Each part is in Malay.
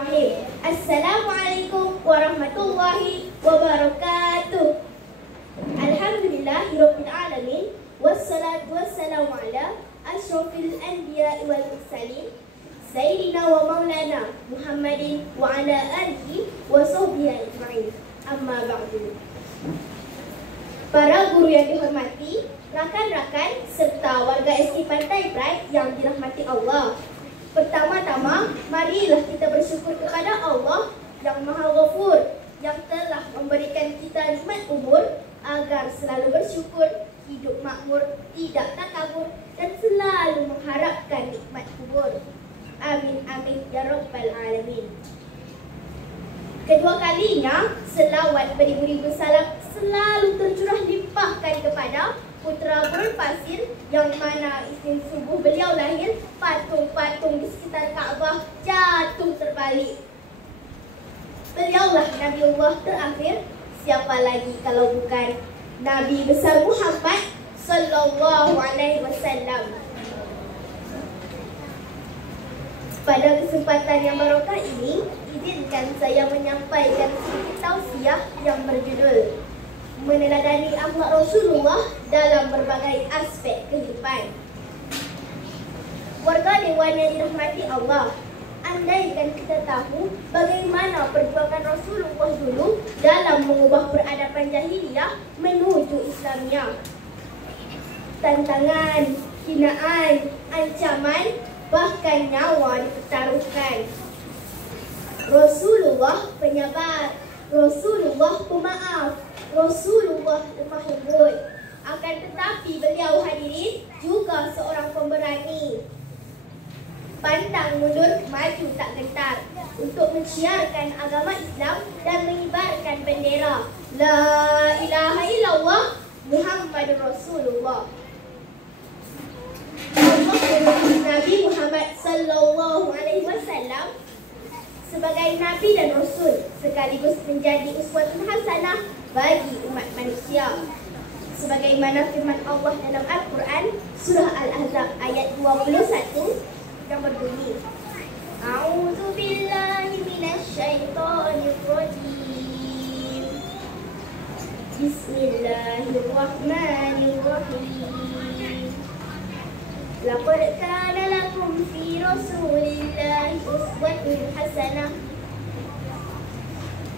Assalamualaikum warahmatullahi wabarakatuh. Alhamdulillahirabbil alamin wassalatu wassalamu ala asyrafil anbiya'i wal mursalin sayyidina wa maulana Muhammadin wa ala alihi wa sahbihi ajma'in. Amma ba'du. Para guru yang dihormati, rakan-rakan serta warga SK Pantai Pride yang dirahmati Allah. Pertama-tama, marilah kita bersyukur kepada Allah yang Maha Ghafur yang telah memberikan kita nikmat umur agar selalu bersyukur, hidup makmur, tidak takabur dan selalu mengharapkan nikmat kubur. Amin amin ya rabbal alamin. Kedua kalinya, selawat beribu-ribu salam selalu tercurah limpahkan kepada putra berpasir yang mana Isnin subuh beliau lahir, patung-patung di sekitar Kaabah jatuh terbalik. Beliaulah Nabiullah terakhir, siapa lagi kalau bukan Nabi besar Muhammad sallallahu alaihi wasallam. Pada kesempatan yang barokah ini, izinkan saya menyampaikan sedikit tausiah yang berjudul meneladani akhlak Rasulullah dalam berbagai aspek kehidupan. Warga dewan yang dirahmati Allah, andaikan kita tahu bagaimana perjuangan Rasulullah dulu dalam mengubah peradaban jahiliyah menuju Islamiyah. Tantangan, hinaan, ancaman, bahkan nyawa dipertaruhkan. Rasulullah penyabar, Rasulullah pemaaf, Rasulullah lemah lembut. Akan tetapi beliau hadirin juga seorang pemberani. Pantang mundur, maju tak gentar untuk menciarkan agama Islam dan mengibarkan bendera La ilaha illallah Muhammadur Rasulullah. Nabi Muhammad sallallahu alaihi wasallam sebagai Nabi dan Rasul sekaligus menjadi uswatun hasanah bagi umat manusia. Sebagaimana firman Allah dalam Al-Quran surah Al-Ahzab ayat 21 yang berbunyi, A'udzu billahi minasyaitonir rajim. Bismillahirrahmanirrahim. Laqad kana lakum fi Rasulillahi uswatun hasanah.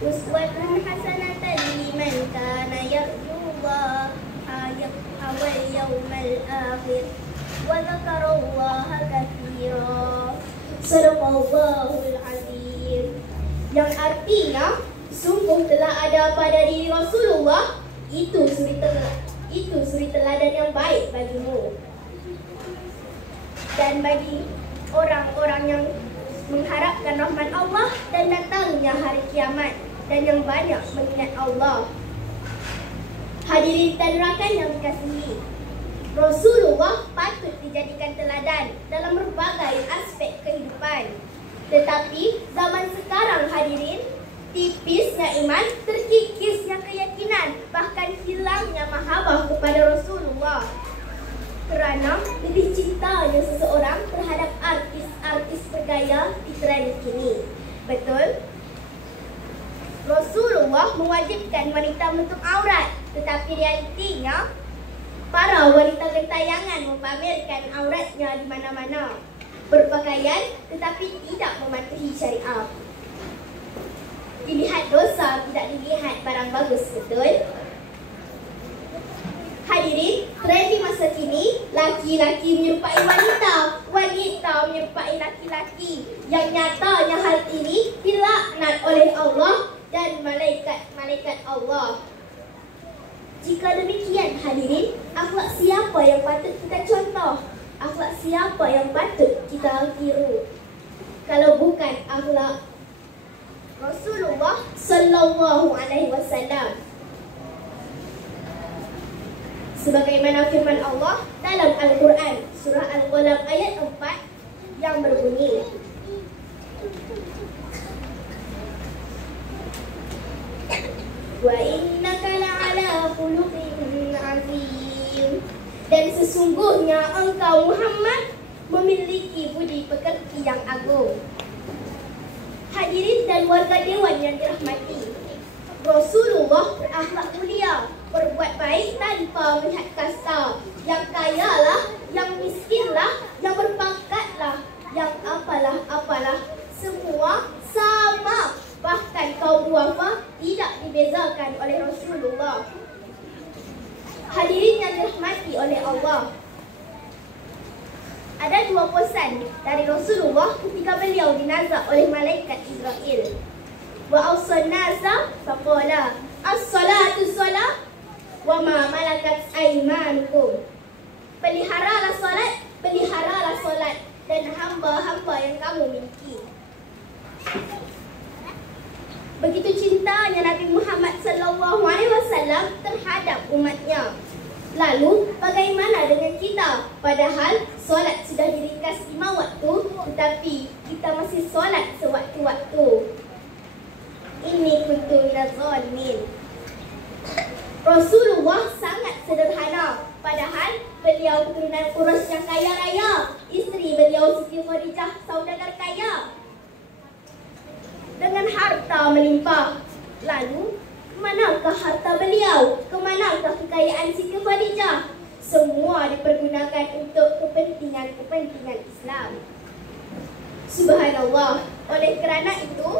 Uswatun hasanatan liman kana yarjullaha wal yawmal akhir wa dzakarallaha katsira. Sadaqallahul azim. Yang artinya, sungguh telah ada pada diri Rasulullah itu suri teladan yang baik bagimu dan bagi orang-orang yang mengharapkan rahmat Allah dan datangnya hari kiamat dan yang banyak mengingat Allah. Hadirin dan rakan yang dikasihi, Rasulullah patut dijadikan teladan dalam berbagai aspek kehidupan. Tetapi zaman sekarang hadirin, tipisnya iman, terkikisnya keyakinan, bahkan hilangnya mahabbah kepada Rasulullah. Kerana lebih cintanya seseorang terhadap artis-artis bergaya di tren kini. Betul? Rasulullah mewajibkan wanita menutup aurat, tetapi realitinya para wanita gentayangan memamerkan auratnya di mana-mana. Berpakaian tetapi tidak mematuhi syariat. Dilihat dosa, tidak dilihat barang bagus, betul? Hadirin, tren di masa kini, laki-laki menyerupai wanita, wanita menyerupai laki-laki. Yang nyatanya hal ini dilaknat oleh Allah dan malaikat Allah. Jika demikian hadirin, akhlak siapa yang patut kita contoh? Akhlak siapa yang patut kita tiru? Kalau bukan akhlak Rasulullah sallallahu alaihi wasallam. Sebagaimana firman Allah dalam Al-Quran surah Al-Qalam ayat 4 yang berbunyi, Wa innaka la'ala khuluqin azim. Dan sesungguhnya engkau Muhammad memiliki budi pekerti yang agung. Hadirin dan warga dewan yang dirahmati. Rasulullah berakhlak mulia, berbuat baik tanpa melihat kasta. Yang kaya lah, yang miskin lah, yang berpangkat lah, yang apalah, semua sama. Bahkan kaum duafa tidak dibezakan oleh Rasulullah. Hadirin yang dirahmati oleh Allah, ada dua pesan dari Rasulullah ketika beliau dinazak oleh malaikat Israel. Wa awsan nasa faqala as-salatu salat wa ma malakat aymanukum. Peliharalah solat dan hamba-hamba yang kamu miliki. Begitu cintanya Nabi Muhammad SAW terhadap umatnya. Lalu bagaimana dengan kita? Padahal solat sudah diringkas 5 waktu, tetapi kita masih solat sewaktu-waktu. Ini kuntu minaz zalimin. Rasulullah sangat sederhana, padahal beliau keturunan Quraisy yang kaya raya. Isteri beliau Siti Khadijah saudagar kaya dengan harta melimpah. Lalu manakah harta beliau? Kemanakah kekayaan Siti Khadijah? Semua dipergunakan untuk kepentingan Islam. Subhanallah. Oleh kerana itu,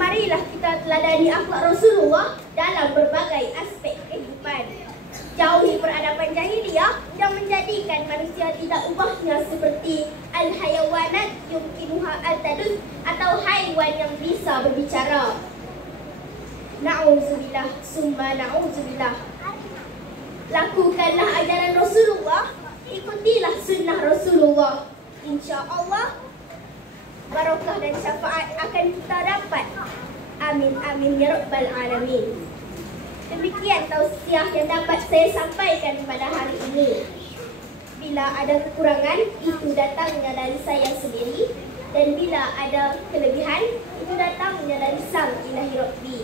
marilah kita teladani akhlak Rasulullah dalam berbagai aspek kehidupan. Jauhi peradaban jahiliyah yang menjadikan manusia tidak ubahnya seperti al-hayawanat yumkinuha al-tadus atau haiwan yang bisa berbicara. Na'udzubillah, summa na'udzubillah. Lakukanlah ajaran Rasulullah, ikutilah sunnah Rasulullah. InsyaAllah barakah dan syafaat akan kita dapat. Amin amin ya rabbal alamin. Demikian tausiah yang dapat saya sampaikan pada hari ini. Bila ada kekurangan, itu datangnya dari saya sendiri, dan bila ada kelebihan, itu datangnya dari Sang Ilahi Rabbi.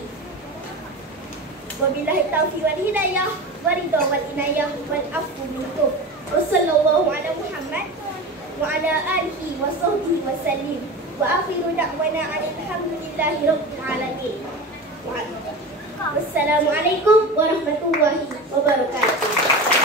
Wabillahi taufiq wal hidayah, waridha wal inayah wal afu minkum. Wassallallahu ala Muhammad wa ala alihi wa sahbihi wa sallim. Wa akhiru da'wana alhamdulillahi rabbil alamin. Wassalamualaikum warahmatullahi wabarakatuh.